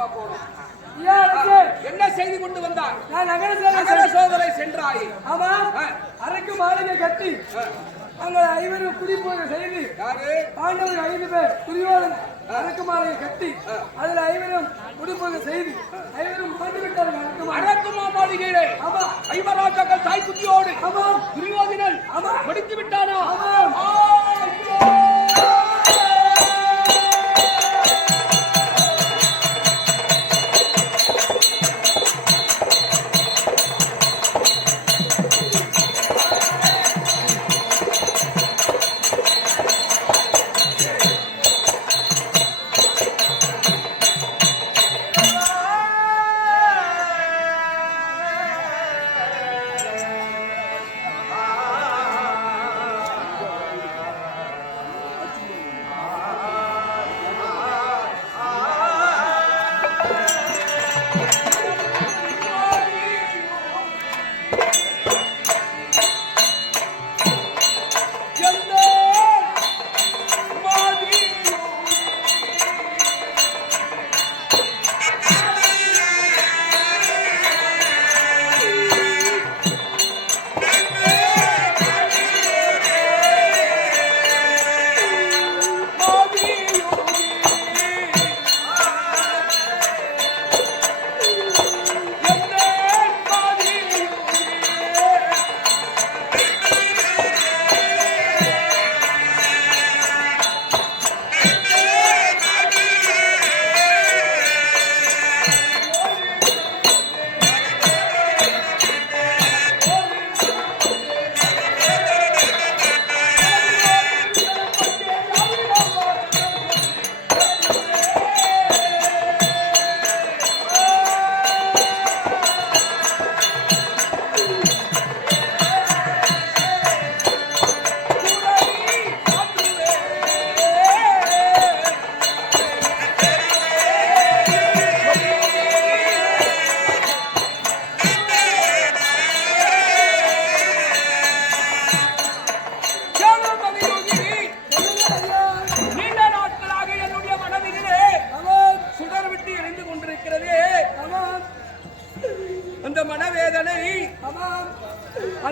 அரசே? என்ன செய்தி கொண்டு வந்தார்? நான் நகர சோதனை சென்றாய். ஆமா. அரைக்கு மாளிகை கட்டி ஆ. அங்க ஐவரும் குடிப்போக செய்து. யாரு? பாண்டவர் ஐந்து பேர் துரியோதன் அரக்கு மாளிகை கட்டி அதுல ஐவரும் குடிப்போக செய்து. ஐவரும் மாண்டு விட்டார்கள் அரக்குமா மாளிகையிலே. ஆமா. ஐவராஜாக்கள் தாய் குட்டியோடு ஆமாம் துரியோதனன் ஆமா. முடித்து விட்டானா ஆமாம்.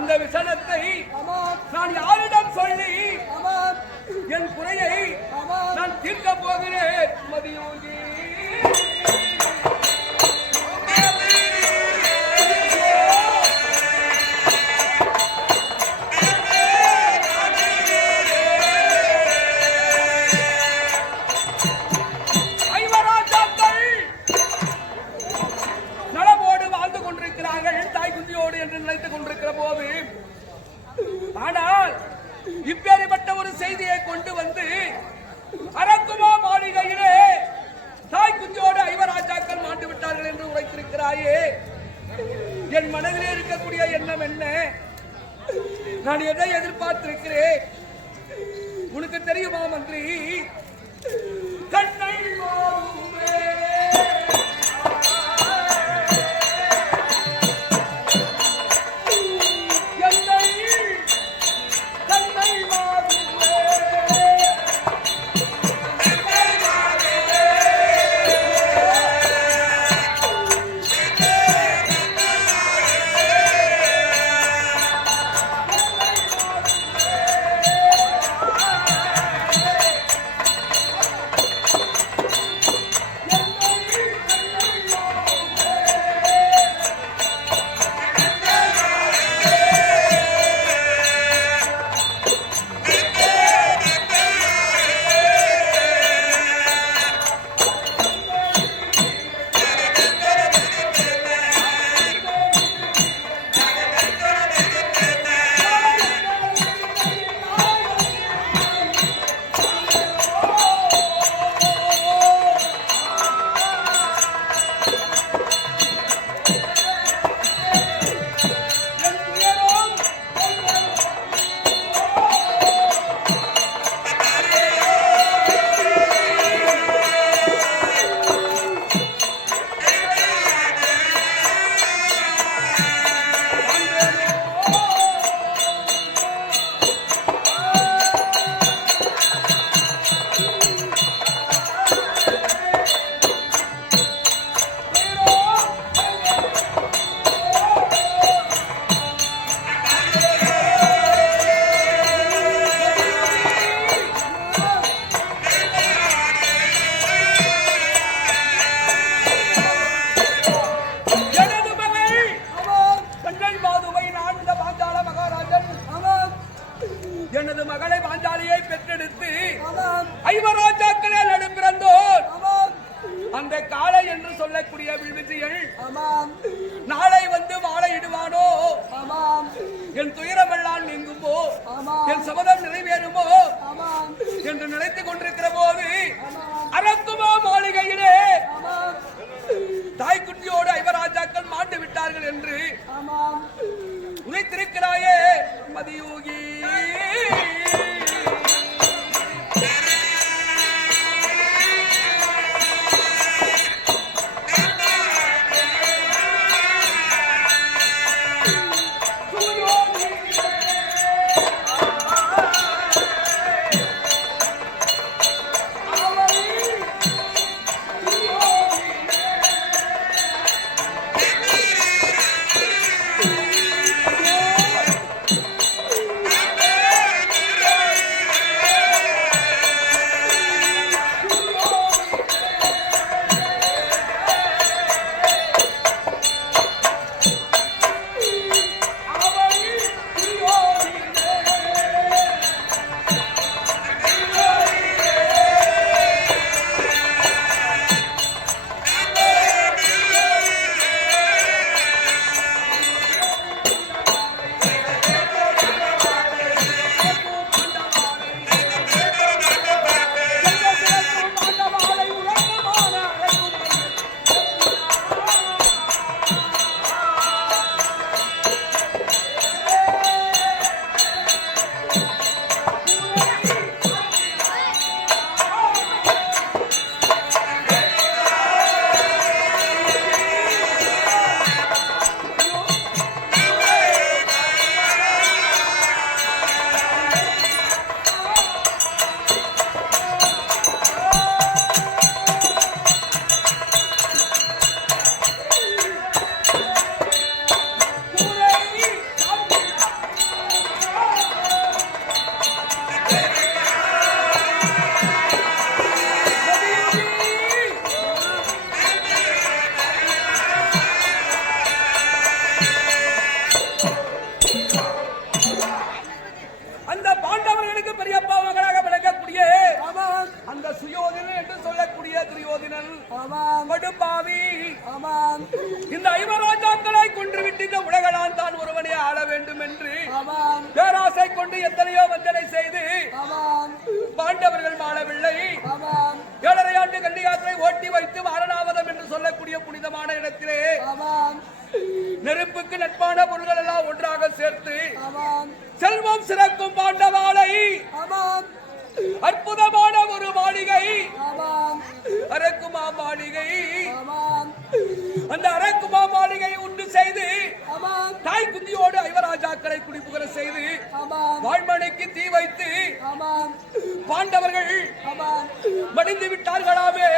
அந்த விசனத்தை நான் எதை எதிர்பார்த்திருக்கிறேன்? உனக்கு தெரியுமா மந்திரி? ஆமாம். நாளை வந்து வாழையிடுவானோ? ஆமாம். என் துயரமெல்லாம் நீங்குமோ? ஆமாம். என் சபதம் நிறைவேறுமோ? ஆமாம். என்று நினைத்துக் கொண்டிருக்கிற போது அரக்குமா மாளிகையிலே தாய்க்குட்டியோடு ஐவராஜாக்கள் மாண்டு விட்டார்கள் என்று ஆமாம். உரைத்திருக்கிறாயே மதியோகி. கொண்டு எத்தனையோ வஞ்சனை செய்து பாண்டவர்கள் வாழவில்லை ஏழரை ஆண்டு கண்டிகாற்றை ஓட்டி வைத்து வாரணாவதம் என்று சொல்லக்கூடிய புனிதமான இடத்திலே நெருப்புக்கு நட்பான பொருள்கள் எல்லாம் ஒன்றாக சேர்த்து செல்வம் சிறக்கும் பாண்டவாளை அற்புதமான ஒரு மாளிகை வாழ்மனைக்கு தீ வைத்து பாண்டவர்கள் மடிந்து விட்டார்களாமே.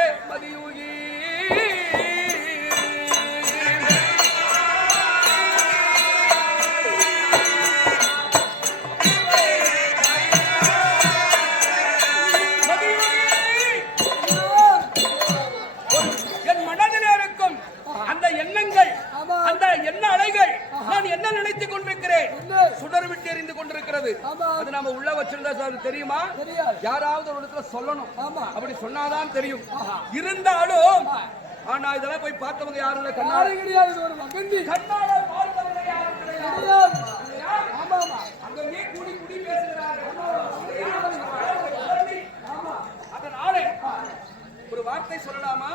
சொல்லணும். அப்படி சொன்னாதான் தெரியும். இருந்தாலும் ஆனா இதெல்லாம் போய் பார்த்தவங்க யாரும் இல்ல? யாரும் கிடையாது கண்ணால பார்த்தவங்க யாரும் கிடையாது? கிடையாது. ஆமாமா அங்க நீ கூடி கூடி பேசுகிறார்கள். அதனாலே ஒரு வார்த்தை சொல்லலாமா?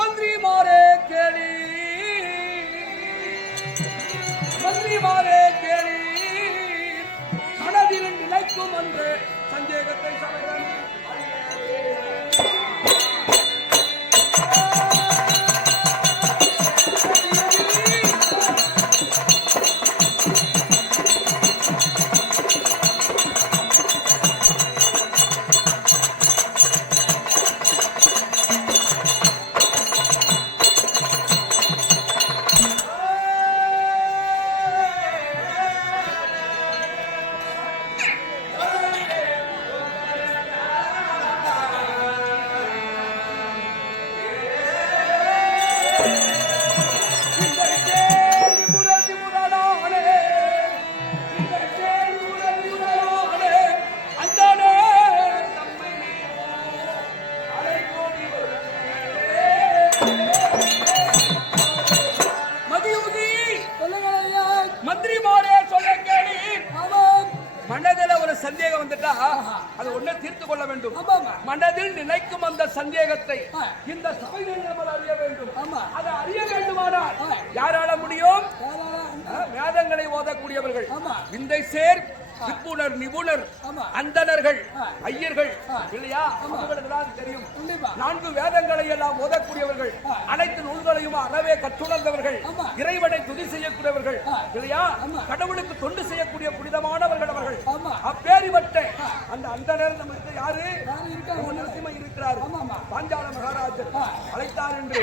மந்திரி மாரே கேளி. மந்திரி மாரே கேளி. மனதில் நிலைக்கும் அன்று. சந்தேகத்தை சமையல் மனதில உடனே தீர்த்து கொள்ள வேண்டும். மனதில் நினைக்கும் அந்த சந்தேகத்தை. இந்த சபையில் நம்ம அறிய வேண்டும். அதை அறிய வேண்டுமானால். யாரால முடியும் வேதங்களை ஓதக்கூடியவர்கள். விந்தை சேர் நிபுணர். அந்தணர்கள் ஆ. ஐயர்கள். இல்லையா அவங்களுக்கு தெரியும். நான்கு வேதங்களை எல்லாம் ஓதக்கூடியவர்கள். அனைத்து நூல்களையும் அறவே கற்றுணர்ந்தவர்கள். இறைவனை துதி செய்யக்கூடியவர்கள். இல்லையா. கடவுளுக்கு தொண்டு செய்யக்கூடிய புனிதமானவர்கள் அவர்கள் ஆமா. அப்பேரிபட்ட அந்த அந்தனர் நம்மளுக்கு யாரு? நம்ம நரசிம்ம இருக்கிறார். பாஞ்சால மகாராஜர். அழைத்தார் என்று